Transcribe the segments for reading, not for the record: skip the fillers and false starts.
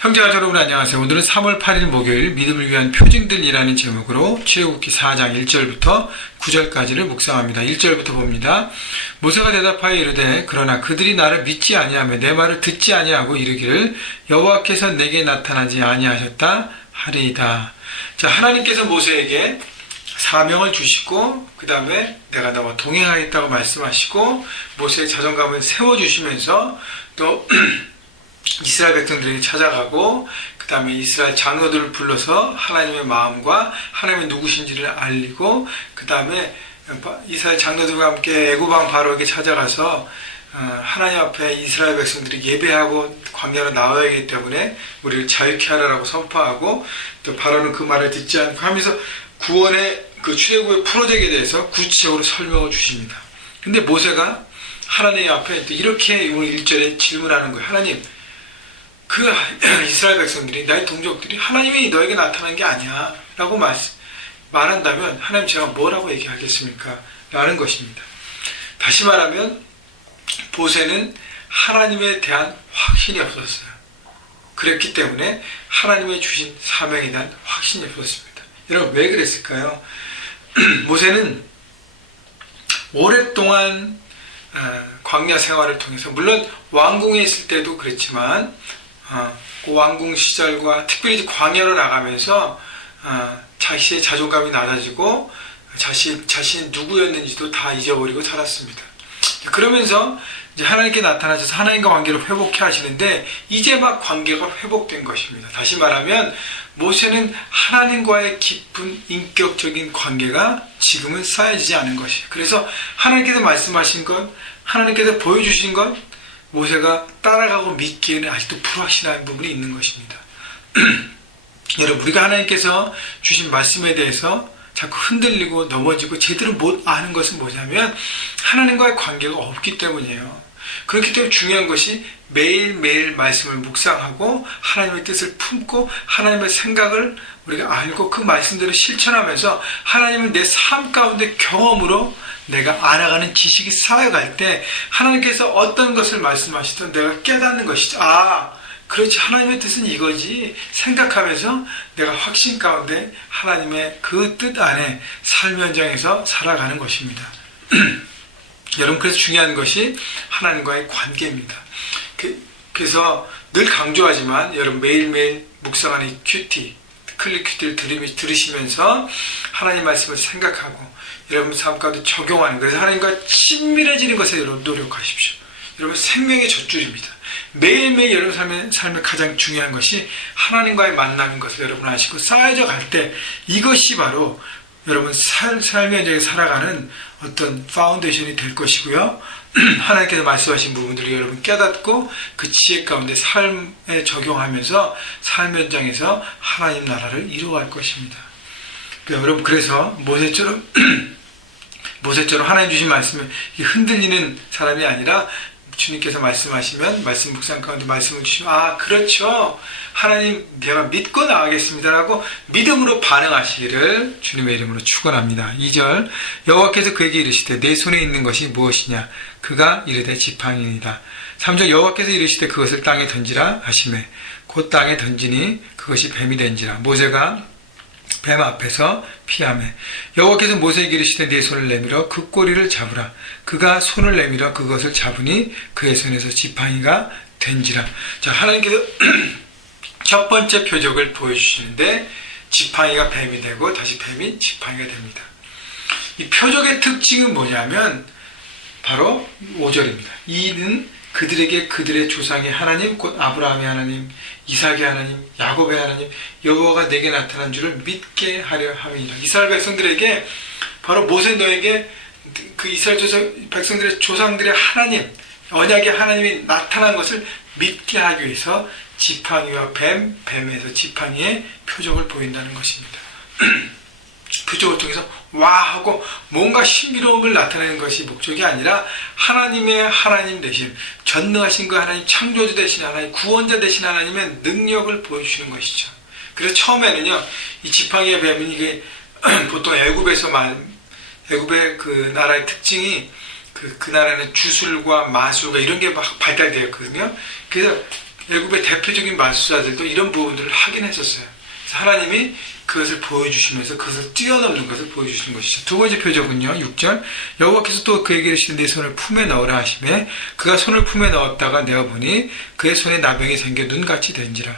형제가 여러분 안녕하세요. 오늘은 3월 8일 목요일 믿음을 위한 표징들이라는 제목으로 출애굽기 4장 1절부터 9절까지를 묵상합니다. 1절부터 봅니다. 모세가 대답하여 이르되 그러나 그들이 나를 믿지 아니하며 내 말을 듣지 아니하고 이르기를 여호와께서 내게 나타나지 아니하셨다 하리이다. 자, 하나님께서 모세에게 사명을 주시고 그 다음에 내가 너와 동행하겠다고 말씀하시고 모세의 자존감을 세워주시면서 또 이스라엘 백성들에게 찾아가고 그 다음에 이스라엘 장로들을 불러서 하나님의 마음과 하나님의 누구신지를 알리고 그 다음에 이스라엘 장로들과 함께 애굽 왕 바로에게 찾아가서 하나님 앞에 이스라엘 백성들이 예배하고 광야로 나와야 하기 때문에 우리를 자유케 하라고 선포하고 또 바로는 그 말을 듣지 않고 하면서 구원의 그 출애굽의 프로젝트에 대해서 구체적으로 설명을 주십니다. 근데 모세가 하나님 앞에 또 이렇게 오늘 1절에 질문하는 거예요. 하나님, 그 이스라엘 백성들이 나의 동족들이 하나님이 너에게 나타난 게 아니야 라고 말한다면 하나님 제가 뭐라고 얘기하겠습니까? 라는 것입니다. 다시 말하면 모세는 하나님에 대한 확신이 없었어요. 그랬기 때문에 하나님의 주신 사명에 대한 확신이 없었습니다. 여러분 왜 그랬을까요? 모세는 오랫동안 광야 생활을 통해서 물론 왕궁에 있을 때도 그랬지만 그 왕궁 시절과 특별히 광야로 나가면서 자신의 자존감이 낮아지고 자신이 누구였는지도 다 잊어버리고 살았습니다. 그러면서 이제 하나님께 나타나셔서 하나님과 관계를 회복해 하시는데 이제 막 관계가 회복된 것입니다. 다시 말하면 모세는 하나님과의 깊은 인격적인 관계가 지금은 쌓여지지 않은 것이에요. 그래서 하나님께서 말씀하신 것, 하나님께서 보여주신 것, 모세가 따라가고 믿기에는 아직도 불확실한 부분이 있는 것입니다. 여러분, 우리가 하나님께서 주신 말씀에 대해서 자꾸 흔들리고 넘어지고 제대로 못 아는 것은 뭐냐면 하나님과의 관계가 없기 때문이에요. 그렇기 때문에 중요한 것이 매일매일 말씀을 묵상하고 하나님의 뜻을 품고 하나님의 생각을 우리가 알고 그 말씀대로 실천하면서 하나님을 내 삶 가운데 경험으로 내가 알아가는 지식이 쌓여갈 때 하나님께서 어떤 것을 말씀하시든 내가 깨닫는 것이죠. 그렇지, 하나님의 뜻은 이거지 생각하면서 내가 확신 가운데 하나님의 그 뜻 안에 삶 현장에서 살아가는 것입니다. 여러분, 그래서 중요한 것이 하나님과의 관계입니다. 그래서 늘 강조하지만 여러분 매일매일 묵상하는 클릭 큐티를 들으시면서 하나님 말씀을 생각하고 여러분 삶 가운데 적용하는, 그래서 하나님과 친밀해지는 것에 여러분 노력하십시오. 여러분 생명의 젖줄입니다. 매일매일 여러분 삶의 가장 중요한 것이 하나님과의 만남인 것을 여러분 아시고 쌓여져 갈 때 이것이 바로 여러분 삶의 현장에 살아가는 어떤 파운데이션이 될 것이고요. 하나님께서 말씀하신 부분들을 여러분 깨닫고 그 지혜 가운데 삶에 적용하면서 삶 현장에서 하나님 나라를 이루어갈 것입니다. 여러분, 그래서 모세처럼 하나님 주신 말씀에 흔들리는 사람이 아니라 주님께서 말씀하시면 말씀 묵상 가운데 말씀을 주시면 그렇죠, 하나님 내가 믿고 나가겠습니다라고 믿음으로 반응하시기를 주님의 이름으로 축원합니다. 2절, 여호와께서 그에게 이르시되 내 손에 있는 것이 무엇이냐? 그가 이르되 지팡이니이다. 3절, 여호와께서 이르시되 그것을 땅에 던지라 하시매 곧 땅에 던지니 그것이 뱀이 된지라. 모세가 뱀 앞에서 피하매 여호와께서 모세에게 이르시되 네 손을 내밀어 그 꼬리를 잡으라. 그가 손을 내밀어 그것을 잡으니 그의 손에서 지팡이가 된지라. 자, 하나님께서 첫 번째 표적을 보여주시는데 지팡이가 뱀이 되고 다시 뱀이 지팡이가 됩니다. 이 표적의 특징은 뭐냐면 바로 5절입니다. 이는 그들에게 그들의 조상의 하나님 곧 아브라함의 하나님, 이삭의 하나님, 야곱의 하나님 여호와가 내게 나타난 줄을 믿게 하려 함이니라. 이스라엘 백성들에게 바로 모세 너에게 그 이스라엘 백성들의 조상들의 하나님, 언약의 하나님이 나타난 것을 믿게 하기 위해서 지팡이와 뱀에서 지팡이의 표적을 보인다는 것입니다. 표적을 통해서 하고 뭔가 신비로움을 나타내는 것이 목적이 아니라 하나님의 하나님 되신, 전능하신 그 하나님, 창조주 되신 하나님, 구원자 되신 하나님의 능력을 보여주시는 것이죠. 그래서 처음에는요, 이 지팡이의 뱀은 이게 보통 애굽의 그 나라의 특징이 그 나라는 주술과 마술과 이런 게 막 발달되었거든요. 그래서 애굽의 대표적인 말수자들도 이런 부분들을 하긴 했었어요. 그래서 하나님이 그것을 보여주시면서 그것을 뛰어넘는 것을 보여주시는 것이죠. 두 번째 표적은요. 6절 여호와께서 또 그에게 이르시되 내 손을 품에 넣으라 하시매 그가 손을 품에 넣었다가 내어보니 그의 손에 나병이 생겨 눈같이 된지라.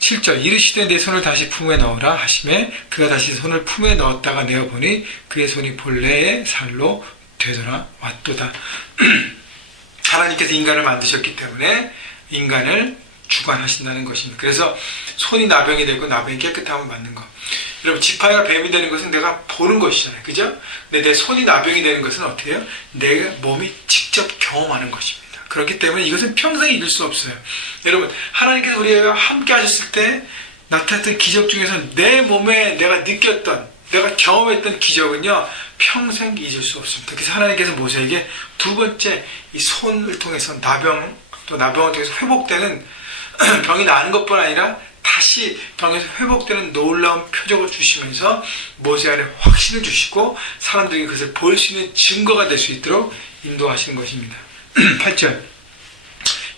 7절 이르시되 내 손을 다시 품에 넣으라 하시매 그가 다시 손을 품에 넣었다가 내어보니 그의 손이 본래의 살로 되돌아 왔도다. 하나님께서 인간을 만드셨기 때문에 인간을 주관하신다는 것입니다. 그래서 손이 나병이 되고 나병이 깨끗하면 맞는 것. 여러분 지팡이가 뱀이 되는 것은 내가 보는 것이잖아요. 그죠? 근데 내 손이 나병이 되는 것은 어떻게 해요? 내 몸이 직접 경험하는 것입니다. 그렇기 때문에 이것은 평생 잊을 수 없어요. 여러분 하나님께서 우리와 함께 하셨을 때 나타났던 기적 중에서 내 몸에 내가 느꼈던 내가 경험했던 기적은요 평생 잊을 수 없습니다. 그래서 하나님께서 모세에게 두 번째 이 손을 통해서 나병을 통해서 회복되는 병이 나는 것뿐 아니라 다시 병에서 회복되는 놀라운 표적을 주시면서 모세 안에 확신을 주시고 사람들이 그것을 볼 수 있는 증거가 될 수 있도록 인도하시는 것입니다. 8절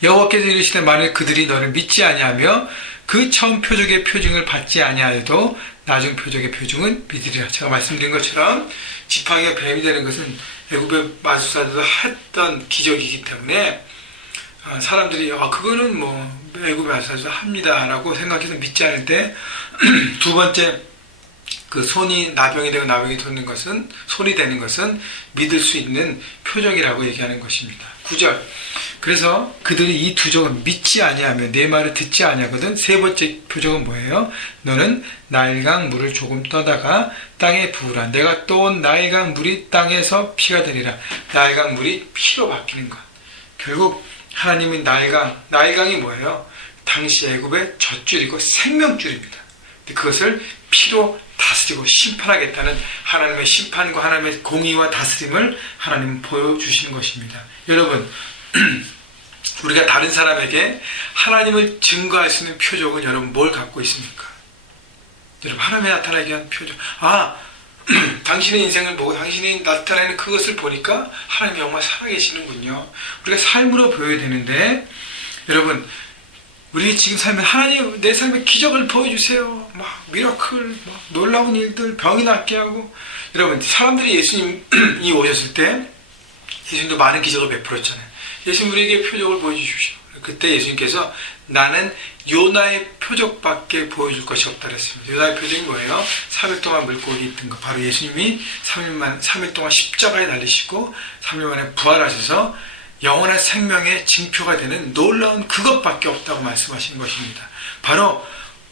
여호와께서 이르시되 만일 그들이 너를 믿지 아니하며 그 처음 표적의 표징을 받지 아니하여도 나중 표적의 표징은 믿으리라. 제가 말씀드린 것처럼 지팡이가 뱀이 되는 것은 애굽의 마술사들도 했던 기적이기 때문에 사람들이 그거는 뭐 애굽의 마술사도 합니다라고 생각해서 믿지 않을 때 두 번째 그 손이 나병이 되고 나병이 되는 것은 손이 되는 것은 믿을 수 있는 표적이라고 얘기하는 것입니다. 9절 그래서 그들이 이 두 적을 믿지 아니하며 내 말을 듣지 아니하거든. 세 번째 표적은 뭐예요? 너는 나일강 물을 조금 떠다가 땅에 부으라. 내가 떠온 나일강 물이 땅에서 피가 되리라. 나일강 물이 피로 바뀌는 것. 결국 하나님은 나일강이 뭐예요? 당시 애굽의 젖줄이고 생명줄입니다. 그것을 피로 다스리고 심판하겠다는 하나님의 심판과 하나님의 공의와 다스림을 하나님은 보여주시는 것입니다. 여러분 우리가 다른 사람에게 하나님을 증거할 수 있는 표적은 여러분 뭘 갖고 있습니까? 여러분 하나님이 나타나게 한 표적. 당신의 인생을 보고 당신이 나타내는 그것을 보니까 하나님이 정말 살아계시는군요. 우리가 삶으로 보여야 되는데 여러분 우리 지금 살면 하나님 내 삶의 기적을 보여주세요. 막 미라클, 막 놀라운 일들, 병이 낫게 하고. 여러분 사람들이 예수님이 오셨을 때 예수님도 많은 기적을 베풀었잖아요. 예수님 우리에게 표적을 보여주십시오. 그때 예수님께서 나는 요나의 표적밖에 보여줄 것이 없다 그랬습니다. 요나의 표적이 뭐예요? 3일 동안 물고기 있던 거. 바로 예수님이 3일 동안 십자가에 달리시고 3일 만에 부활하셔서 영원한 생명의 징표가 되는 놀라운 그것밖에 없다고 말씀하신 것입니다. 바로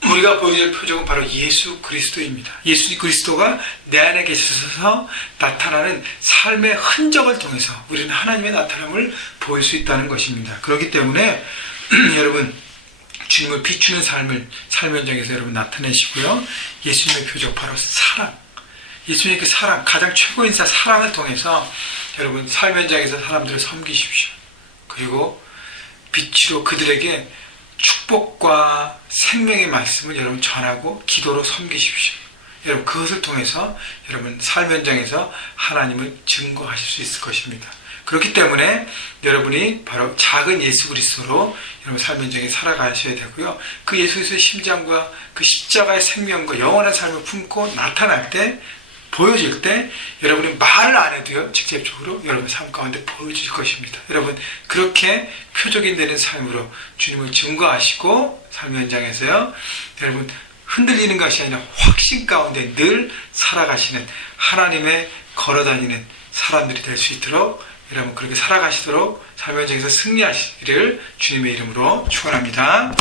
우리가 보여줄 표적은 바로 예수 그리스도입니다. 예수 그리스도가 내 안에 계셔서 나타나는 삶의 흔적을 통해서 우리는 하나님의 나타남을 보일 수 있다는 것입니다. 그렇기 때문에 여러분 주님을 비추는 삶을 삶 현장에서 여러분 나타내시고요. 예수님의 표적 바로 사랑. 예수님의 그 사랑, 가장 최고인사 사랑을 통해서 여러분 삶 현장에서 사람들을 섬기십시오. 그리고 빛으로 그들에게 축복과 생명의 말씀을 여러분 전하고 기도로 섬기십시오. 여러분 그것을 통해서 여러분 삶 현장에서 하나님을 증거하실 수 있을 것입니다. 그렇기 때문에 여러분이 바로 작은 예수 그리스도로 여러분 삶 현장에 살아가셔야 되고요. 그 예수 그리스도의 심장과 그 십자가의 생명과 영원한 삶을 품고 나타날 때 보여질 때 여러분이 말을 안 해도요 직접적으로 여러분 삶 가운데 보여질 것입니다. 여러분 그렇게 표적이 되는 삶으로 주님을 증거하시고 삶 현장에서요 여러분 흔들리는 것이 아니라 확신 가운데 늘 살아가시는 하나님의 걸어다니는 사람들이 될 수 있도록 여러분 그렇게 살아가시도록 삶 현장에서 승리하시기를 주님의 이름으로 축원합니다.